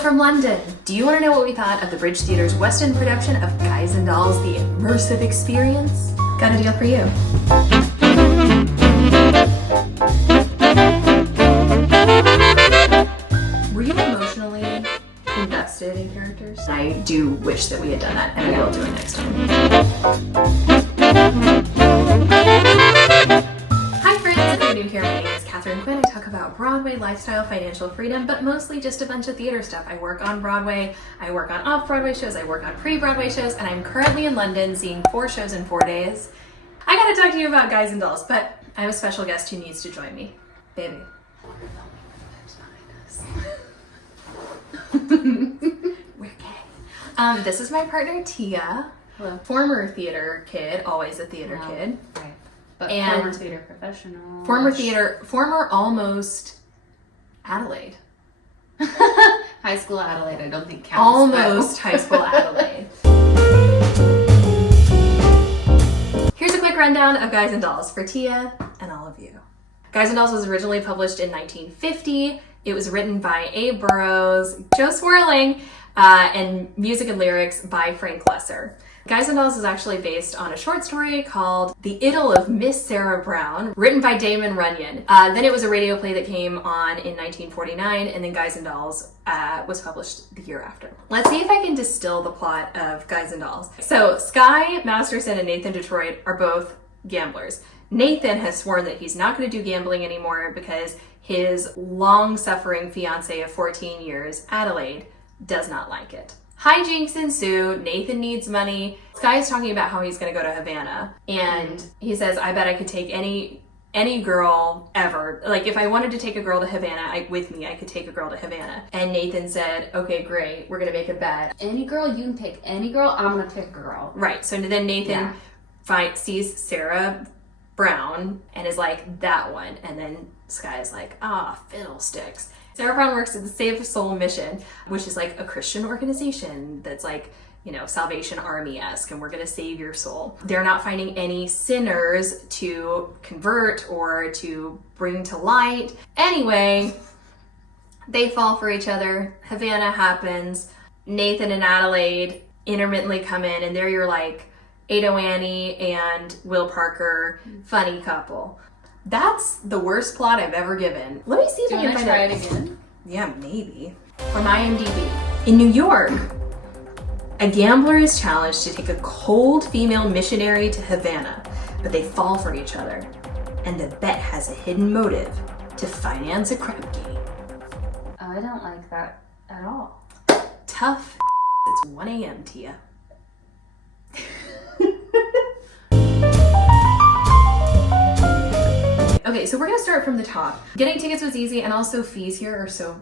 from London! Do you want to know what we thought of the Bridge Theater's West End production of Guys and Dolls, the immersive experience? Got a deal for you. Were you emotionally invested in characters? I do wish that we had done that, and we will do it next time. Hi friends, if you're new here, my name is Katharine Quinn. I talk about Broadway, lifestyle, financial freedom, but mostly just a bunch of theater stuff. I work on Broadway, I work on off-Broadway shows, I work on pre-Broadway shows, and I'm currently in London seeing 4 shows in 4 days. I gotta talk to you about Guys and Dolls, but I have a special guest who needs to join me. Baby. We're gay. This is my partner, Tia. Hello. Former theater kid, always a theater kid. Right. But And former theater professional. Former almost Adelaide. High school Adelaide, I don't think counts. Almost high school Adelaide. Here's a quick rundown of Guys and Dolls for Tia and all of you. Guys and Dolls was originally published in 1950. It was written by A. Burroughs, Joe Swirling, and music and lyrics by Frank Lesser. Guys and Dolls is actually based on a short story called The Idyll of Miss Sarah Brown, written by Damon Runyon. Then it was a radio play that came on in 1949, and then Guys and Dolls was published the year after. Let's see if I can distill the plot of Guys and Dolls. So Sky Masterson and Nathan Detroit are both gamblers. Nathan has sworn that he's not going to do gambling anymore because his long-suffering fiancée of 14 years, Adelaide, does not like it. Hijinks ensue. Nathan needs money. Sky is talking about how he's going to go to Havana, and he says, I bet I could take any girl ever. Like, if I wanted to take a girl to Havana, I could take a girl to Havana. And Nathan said, okay, great, we're going to make a bet. Any girl, you can pick any girl, I'm going to pick a girl. Right, so then Nathan sees Sarah Brown and is like, that one. And then Sky is like, fiddlesticks. Sarah Brown works at the Save Soul Mission, which is like a Christian organization that's like, you know, Salvation Army-esque, and we're going to save your soul. They're not finding any sinners to convert or to bring to light. Anyway, they fall for each other. Havana happens. Nathan and Adelaide intermittently come in, and they're your like Ado Annie and Will Parker funny couple. That's the worst plot I've ever given. Let me see if I can try it again. Yeah, maybe. From IMDb. In New York, a gambler is challenged to take a cold female missionary to Havana, but they fall for each other, and the bet has a hidden motive to finance a crap game. Oh, I don't like that at all. Tough. It's 1 a.m., Tia. Okay, so we're gonna start from the top. Getting tickets was easy, and also fees here are so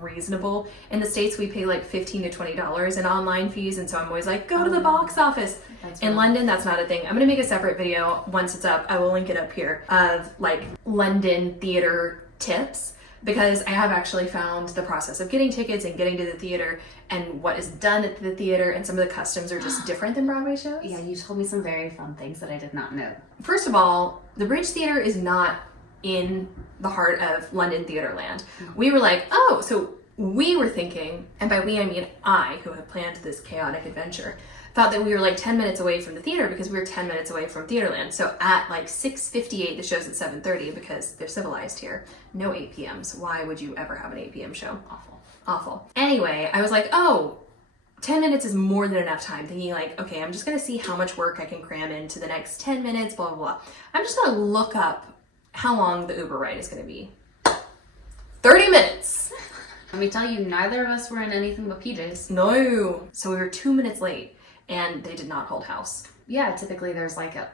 reasonable. In the States, we pay like $15 to $20 in online fees, and so I'm always like, go to the box office. In London, that's not a thing. I'm gonna make a separate video once it's up. I will link it up here of like London theater tips, because I have actually found the process of getting tickets and getting to the theater and what is done at the theater, and some of the customs are just different than Broadway shows. Yeah, you told me some very fun things that I did not know. First of all, the Bridge Theater is not in the heart of London Theaterland. We were like, so we were thinking, and by we I mean I, who have planned this chaotic adventure, thought that we were like 10 minutes away from the theater because we were 10 minutes away from Theaterland. So at like 6:58, the show's at 7:30 because they're civilized here. No 8 p.m.s. Why would you ever have an 8 p.m. show? Awful. Anyway, I was like, 10 minutes is more than enough time, thinking like, okay, I'm just gonna see how much work I can cram into the next 10 minutes, blah, blah, blah. I'm just gonna look up how long the Uber ride is gonna be. 30 minutes. Let me tell you, neither of us were in anything but PJs. No. So we were 2 minutes late, and they did not hold house. Yeah, typically there's like a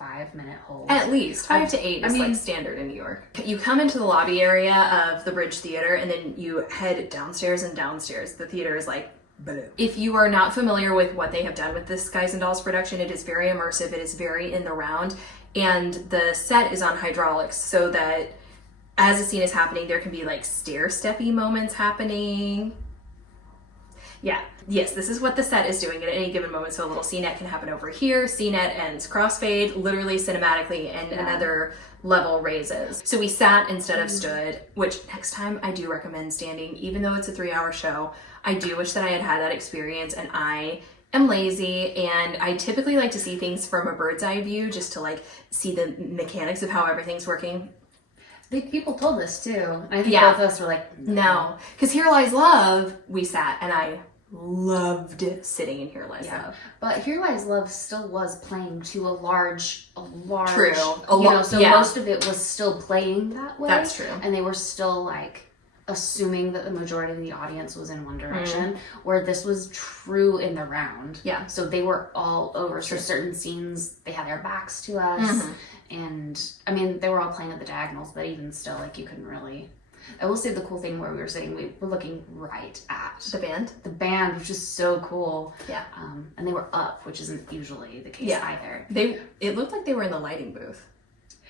5-minute hold. At least 5 to 8 is like standard in New York. You come into the lobby area of the Bridge Theater, and then you head downstairs and downstairs. The theater is like blue. If you are not familiar with what they have done with this Guys and Dolls production, it is very immersive. It is very in the round, and the set is on hydraulics so that as a scene is happening, there can be like stair-steppy moments happening. Yeah. Yes, this is what the set is doing at any given moment. So a little CNET can happen over here. CNET ends crossfade, literally cinematically, and another level raises. So we sat instead of stood, which next time I do recommend standing, even though it's a 3-hour show. I do wish that I had had that experience, and I am lazy, and I typically like to see things from a bird's eye view just to like see the mechanics of how everything's working. People told us too. And I think both of us were like, no. Because Here Lies Love, we sat, and I loved sitting in Here Lies Love. But Here Lies Love still was playing to a large, true. So most of it was still playing that way. That's true. And they were still like assuming that the majority of the audience was in one direction, where this was true in the round. Yeah. So they were all over. So certain scenes, they had their backs to us. And I mean, they were all playing at the diagonals, but even still, like, you couldn't really. I will say the cool thing where we were sitting, we were looking right at the band. The band, which is so cool. Yeah. And they were up, which isn't usually the case either. It looked like they were in the lighting booth.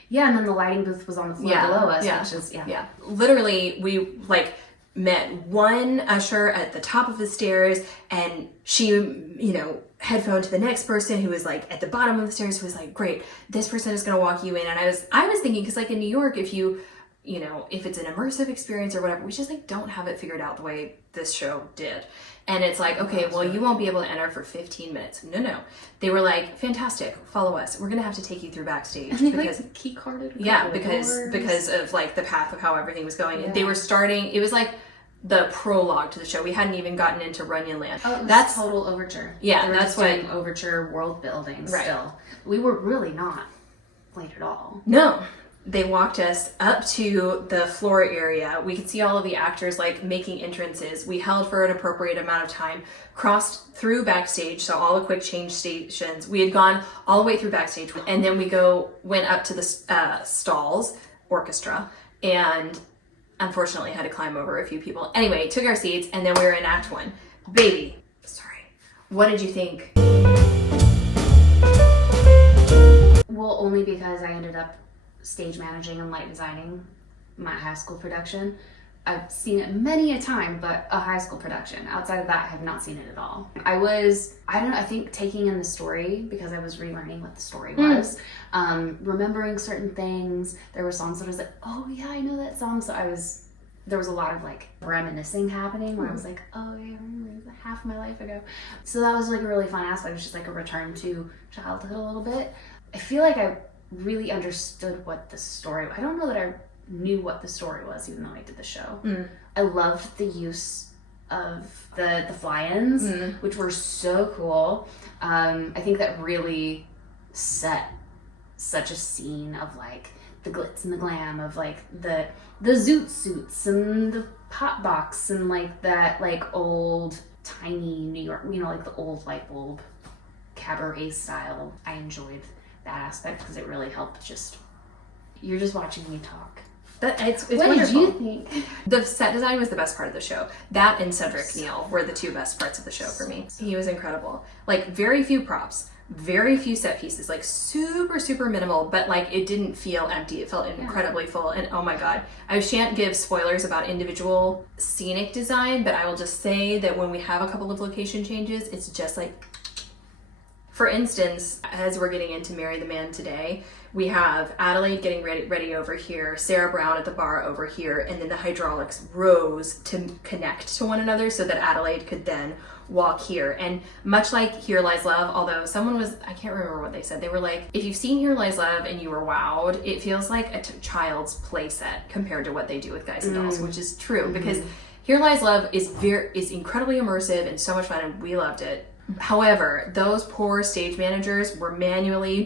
Yeah, and then the lighting booth was on the floor below us, which is, Literally, we, like, met one usher at the top of the stairs, and she, you know, headphone to the next person who was, like, at the bottom of the stairs, who was like, great, this person is going to walk you in. And I was thinking, because, like, in New York, if if it's an immersive experience or whatever, we just, like, don't have it figured out the way this show did. And it's like, okay, well, you won't be able to enter for 15 minutes. No. They were like, fantastic, follow us. We're going to have to take you through backstage. And they because like key carded. Yeah, because of like the path of how everything was going. And they were starting, it was like the prologue to the show. We hadn't even gotten into Runyon Land. Oh, that's total overture. Yeah, they were that's just doing overture world building still. We were really not late at all. No. They walked us up to the floor area. We could see all of the actors like making entrances. We held for an appropriate amount of time, crossed through backstage, so all the quick change stations. We had gone all the way through backstage, and then we went up to the stalls, orchestra, and unfortunately had to climb over a few people. Anyway, took our seats, and then we were in Act 1. Baby, sorry. What did you think? Well, only because I ended up stage managing and light designing my high school production. I've seen it many a time, but a high school production. Outside of that, I have not seen it at all. I think taking in the story, because I was relearning what the story was, remembering certain things. There were songs that I was like, oh yeah, I know that song. So there was a lot of like reminiscing happening where I was like, oh yeah, I remember half my life ago. So that was like a really fun aspect. It was just like a return to childhood a little bit. I feel like I really understood what the story. I don't know that I knew what the story was, even though I did the show. I loved the use of the fly-ins, which were so cool. I think that really set such a scene of like the glitz and the glam of like the zoot suits and the pop box and like that like old tiny New York, like the old light bulb cabaret style. I enjoyed that aspect because it really helped. You're just watching me talk. It's what wonderful. Did you think? The set design was the best part of the show. That and Cedric Neal were the two best parts of the show for me. He was incredible. Like, very few props, very few set pieces, like super, super minimal, but like it didn't feel empty. It felt incredibly full. And oh my God, I shan't give spoilers about individual scenic design, but I will just say that when we have a couple of location changes, it's just like, for instance, as we're getting into Marry the Man today, we have Adelaide getting ready over here, Sarah Brown at the bar over here, and then the hydraulics rose to connect to one another so that Adelaide could then walk here. And much like Here Lies Love, although I can't remember what they said, they were like, if you've seen Here Lies Love and you were wowed, it feels like a child's play set compared to what they do with Guys and Dolls, which is true, because Here Lies Love is incredibly immersive and so much fun, and we loved it. However, those poor stage managers were manually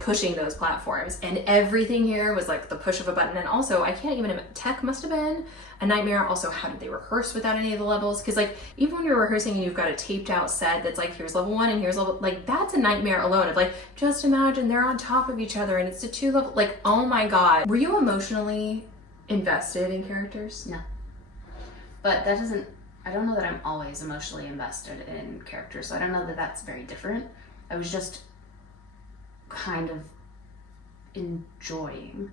pushing those platforms, and everything here was like the push of a button. And also, I can't even, tech must have been a nightmare. Also, how did they rehearse without any of the levels? Because like, even when you're rehearsing and you've got a taped out set that's like, here's level 1 and here's level, like, that's a nightmare alone. Of like, just imagine they're on top of each other and it's a 2 level, like, oh my God. Were you emotionally invested in characters? No. But that doesn't, I don't know that I'm always emotionally invested in characters, so I don't know that that's very different. I was just kind of enjoying.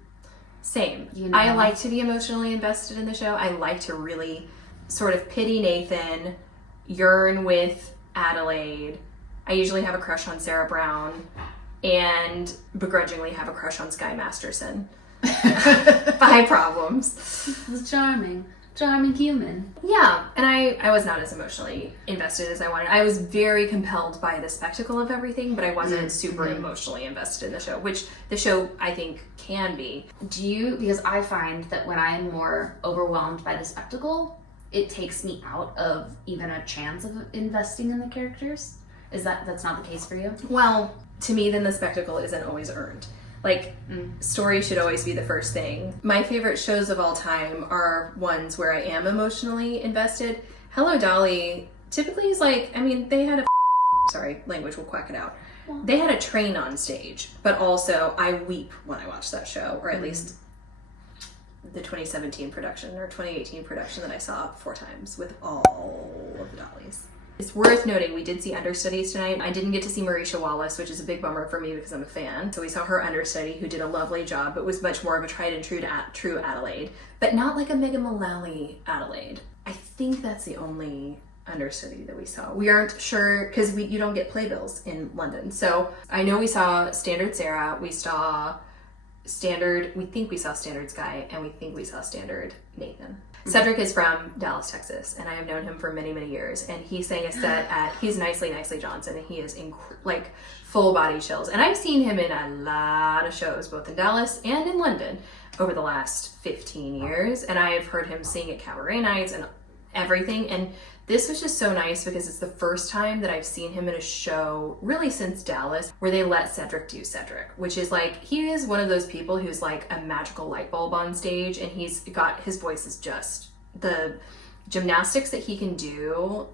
Same. I like to be emotionally invested in the show. I like to really sort of pity Nathan, yearn with Adelaide. I usually have a crush on Sarah Brown, and begrudgingly have a crush on Sky Masterson. By problems. It's charming human. Yeah, and I was not as emotionally invested as I wanted. I was very compelled by the spectacle of everything, but I wasn't super emotionally invested in the show, which the show, I think, can be. Because I find that when I'm more overwhelmed by the spectacle, it takes me out of even a chance of investing in the characters. That's not the case for you? Well, to me, then the spectacle isn't always earned. Like, story should always be the first thing. My favorite shows of all time are ones where I am emotionally invested. Hello, Dolly typically is like, I mean, they had a sorry, language will quack it out. They had a train on stage, but also I weep when I watch that show, or at least the 2017 production or 2018 production that I saw 4 times with all of the Dollies. It's worth noting we did see understudies tonight. I didn't get to see Marisha Wallace, which is a big bummer for me because I'm a fan. So we saw her understudy, who did a lovely job, but was much more of a tried and true Adelaide, but not like a Megan Mullally Adelaide. I think that's the only understudy that we saw. We aren't sure because you don't get playbills in London. So I know we saw Standard Sarah, we think we saw Standard Sky, and we think we saw Standard Nathan. Cedric is from Dallas, Texas, and I have known him for many, many years. And he sang a set he's Nicely Johnson, and he is like full body chills. And I've seen him in a lot of shows, both in Dallas and in London, over the last 15 years. And I have heard him sing at cabaret nights and everything. And this was just so nice because it's the first time that I've seen him in a show, really since Dallas, where they let Cedric do Cedric, which is like, he is one of those people who's like a magical light bulb on stage, and his voice is just, the gymnastics that he can do.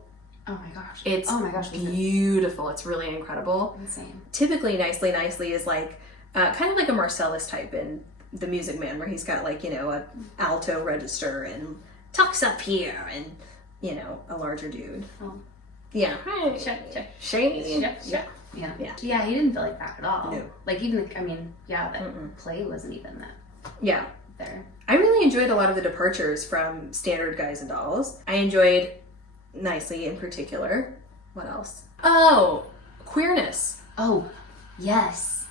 Oh my gosh. It's beautiful. It's really incredible. Insane. Typically, Nicely is like, kind of like a Marcellus type in The Music Man, where he's got like, a alto register and talks up here and, a larger dude. Oh. Yeah. Hi. Check. Shane. Yeah. Yeah, he didn't feel like that at all. No. Like even, that play wasn't even that. Yeah. There. I really enjoyed a lot of the departures from standard Guys and Dolls. I enjoyed Nicely in particular. What else? Oh, queerness. Oh, yes.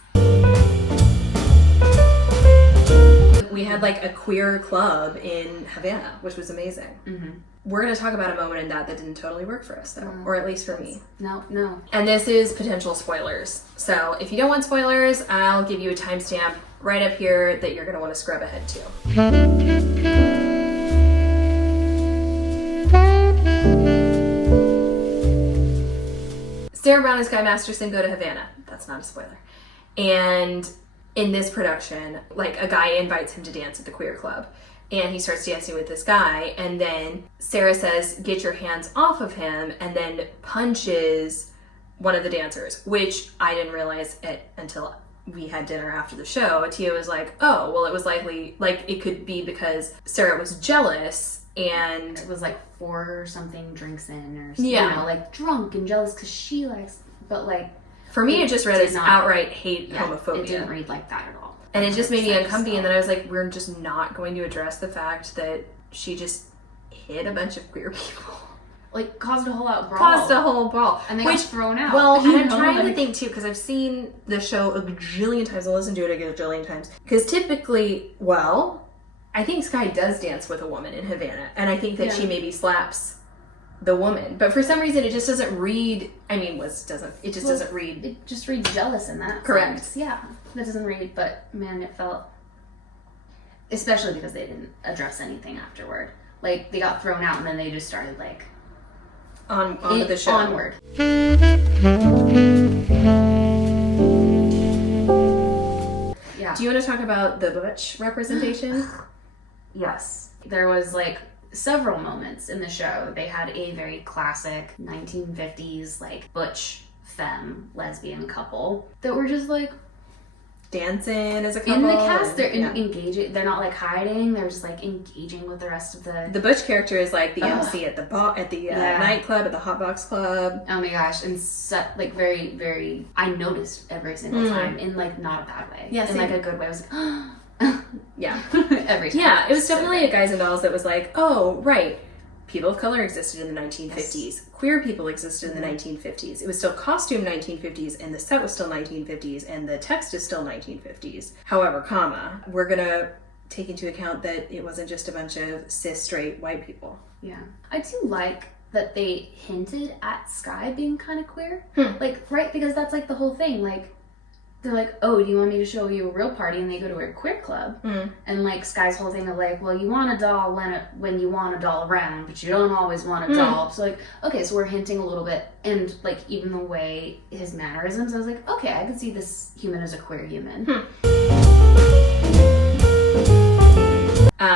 We had like a queer club in Havana, which was amazing. Mm-hmm. We're going to talk about a moment in that didn't totally work for us, though, or at least for me. No. And this is potential spoilers. So if you don't want spoilers, I'll give you a timestamp right up here that you're going to want to scrub ahead to. Sarah Brown and Sky Masterson go to Havana. That's not a spoiler. And in this production, like, a guy invites him to dance at the queer club. And he starts dancing with this guy, and then Sarah says, "Get your hands off of him," and then punches one of the dancers, which I didn't realize until we had dinner after the show. Tia was like, "Oh, well, it was likely, like, it could be because Sarah was jealous, and it was like 4 something drinks in, or something, like drunk and jealous because she likes, but like, for me, it just read as outright hate homophobia. It didn't read like that at all. And it just made me uncomfy, and then I was like, we're just not going to address the fact that she just hit a bunch of queer people. Like, caused a whole brawl. And they got thrown out. Well, and I'm trying to think, too, because I've seen the show a gajillion times. I'll listen to it a gajillion times. Because typically, I think Sky does dance with a woman in Havana, and I think that she maybe slaps the woman, but for some reason it just doesn't read. It doesn't read. It just reads jealous in that. Correct. Sense. Yeah, that doesn't read. But man, it felt, especially because they didn't address anything afterward. Like, they got thrown out, and then they just started like onto the show. Onward. Yeah. Do you want to talk about the Butch representation? Yes, there was like several moments in the show. They had a very classic 1950s like butch femme lesbian couple that were just like dancing as a couple. In the cast, they're engaging. They're not like hiding. They're just like engaging with the rest of the. The Butch character is like the MC at the nightclub, at the Hot Box Club. Oh my gosh, and like very, very. I noticed every single time in like not a bad way. Yeah, in like a good way. I was like, yeah, every time. Yeah, it was definitely a Guys and Dolls that was like, oh right, People of color existed in the 1950s. Yes. Queer people existed in the 1950s. It was still costume 1950s, and the set was still 1950s, and the text is still 1950s. However, we're gonna take into account that it wasn't just a bunch of cis, straight, white people. Yeah. I do like that they hinted at Sky being kind of queer. Like, right? Because that's like the whole thing. Like, they're like, oh, do you want me to show you a real party? And they go to a queer club. And like Sky's whole thing of like, well, you want a doll when you want a doll around, but you don't always want a doll. So like, okay, so we're hinting a little bit. And like even the way his mannerisms, I was like, okay, I could see this human as a queer human.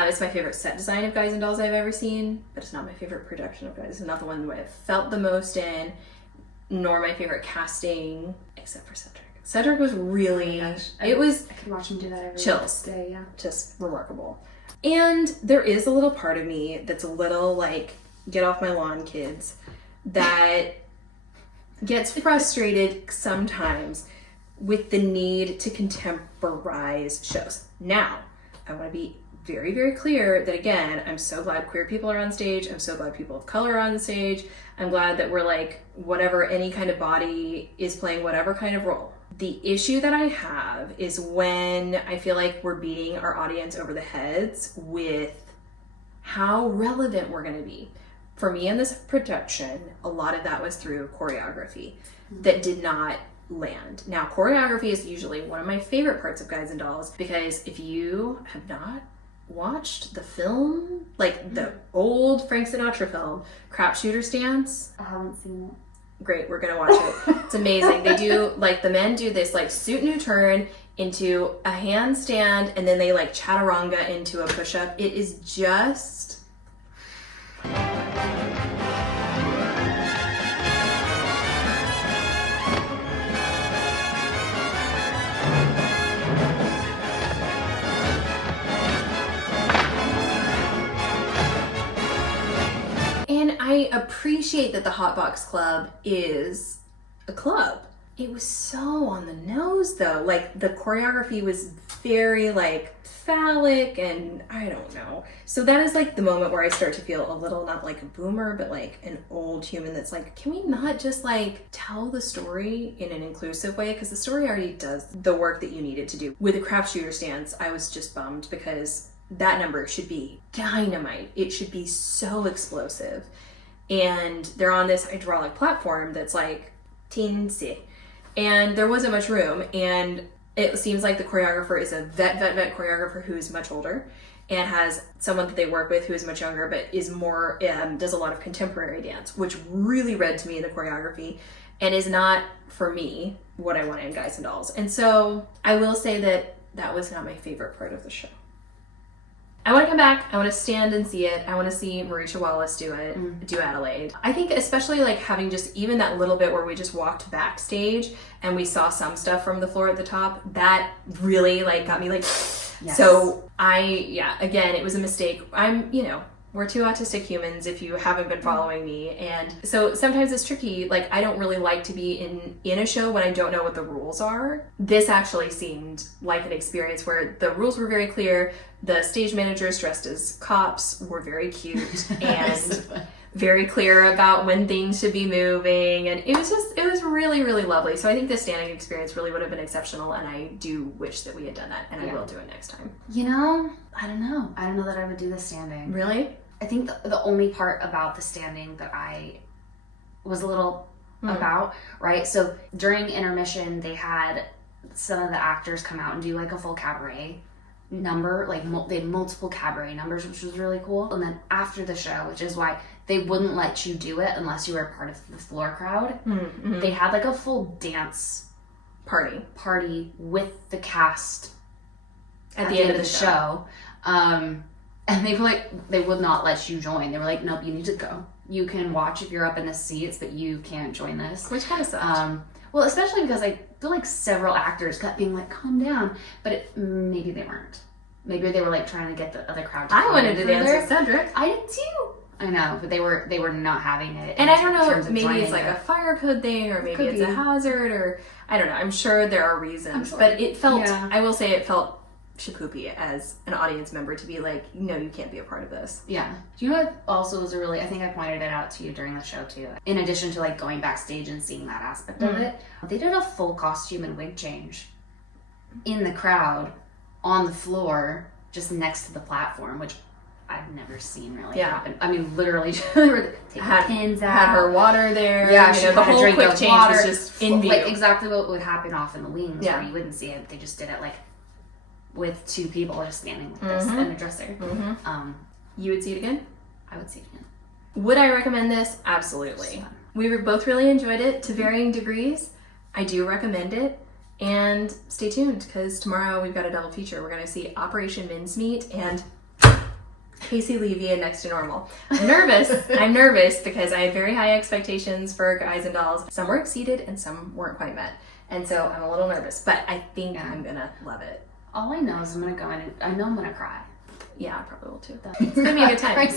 It's my favorite set design of Guys and Dolls I've ever seen, but it's not my favorite production of Guys. It's not the one that I've felt the most in, nor my favorite casting, except for Cedric. Cedric was really, I could watch him do that every day, yeah. Just remarkable. And there is a little part of me that's a little like, get off my lawn, kids, that gets frustrated sometimes with the need to contemporize shows. Now, I want to be very, very clear that, again, I'm so glad queer people are on stage. I'm so glad people of color are on the stage. I'm glad that we're like, whatever, any kind of body is playing whatever kind of role. The issue that I have is when I feel like we're beating our audience over the heads with how relevant we're going to be. For me in this production, a lot of that was through choreography that did not land. Now, choreography is usually one of my favorite parts of Guys and Dolls, because if you have not watched the film, like the old Frank Sinatra film, Crap Shooter's Dance. I haven't seen it. Great, we're gonna watch it. It's amazing. They do, like, the men do this like suit new turn into a handstand, and then they like chaturanga into a push-up. It is just And I appreciate that the Hotbox Club is a club. It was so on the nose though. Like the choreography was very like phallic and I don't know. So that is like the moment where I start to feel a little, not like a boomer, but like an old human that's like, can we not just like tell the story in an inclusive way? Because the story already does the work that you need it to do. With the Crap Shooter's Dance, I was just bummed because that number should be dynamite. It should be so explosive. And they're on this hydraulic platform that's like teensy. And there wasn't much room. And it seems like the choreographer is a vet choreographer who is much older and has someone that they work with who is much younger, but is more, does a lot of contemporary dance, which really read to me in the choreography and is not, for me, what I want in Guys and Dolls. And so I will say that that was not my favorite part of the show. I want to come back. I want to stand and see it. I want to see Marisha Wallace do it, do Adelaide. I think especially like having just even that little bit where we just walked backstage and we saw some stuff from the floor at the top, that really like got me like, yes. So again, it was a mistake. We're two autistic humans if you haven't been following me. And so sometimes it's tricky. Like I don't really like to be in a show when I don't know what the rules are. This actually seemed like an experience where the rules were very clear. The stage managers dressed as cops were very cute and very clear about when things should be moving. And it was really, really lovely. So I think the standing experience really would have been exceptional. And I do wish that we had done that. And I will do it next time. I don't know. I don't know that I would do the standing. Really? I think the only part about the standing that I was a little about, right? So during intermission, they had some of the actors come out and do like a full cabaret number, like they had multiple cabaret numbers, which was really cool. And then after the show, which is why they wouldn't let you do it unless you were a part of the floor crowd, they had like a full dance party with the cast at the end of the show. And they were like, they would not let you join. They were like, nope, you need to go. You can watch if you're up in the seats, but you can't join this. Which kind of sucked. Well, especially because I feel like several actors kept being like, calm down. But maybe they weren't. Maybe they were like trying to get the other crowd to I wanted to dance with Cedric. I did too. I know, but they were not having it. And I don't know, maybe it's like a fire code thing, or maybe it's a hazard, or I don't know. I'm sure there are reasons. But it felt, I will say it felt shapoopy as an audience member to be like, no, you can't be a part of this. Yeah. Do you know what also was a really, I think I pointed it out to you during the show too, in addition to like going backstage and seeing that aspect of it, they did a full costume and wig change in the crowd on the floor just next to the platform, which I've never seen really happen. I mean, literally, they were taking pins out. Had her water there. Yeah, she the had whole a drink quick of change water. was just in view. Like exactly what would happen off in the wings where Yeah. you wouldn't see it. They just did it like with two people just standing like this in a dresser. You would see it again? I would see it again. Would I recommend this? Absolutely. We both really enjoyed it to varying degrees. I do recommend it. And stay tuned because tomorrow we've got a double feature. We're going to see Operation Mincemeat and Casey Levy and Next to Normal. I'm nervous. I'm nervous because I had very high expectations for Guys and Dolls. Some were exceeded and some weren't quite met. And so I'm a little nervous, but I think I'm going to love it. All I know is I'm going to go in and I know I'm going to cry. Yeah, I probably will too. It's going to be a good time.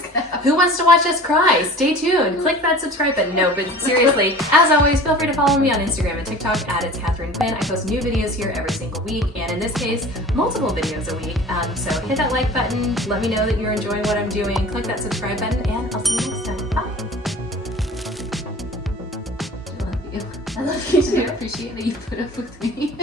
Who wants to watch us cry? Stay tuned. Click that subscribe button. No, but seriously, as always, feel free to follow me on Instagram and TikTok at It's Katharine Quinn. I post new videos here every single week, and in this case, multiple videos a week. So hit that like button. Let me know that you're enjoying what I'm doing. Click that subscribe button, and I'll see you next time. Bye. I love you. I love you too. I appreciate that you put up with me.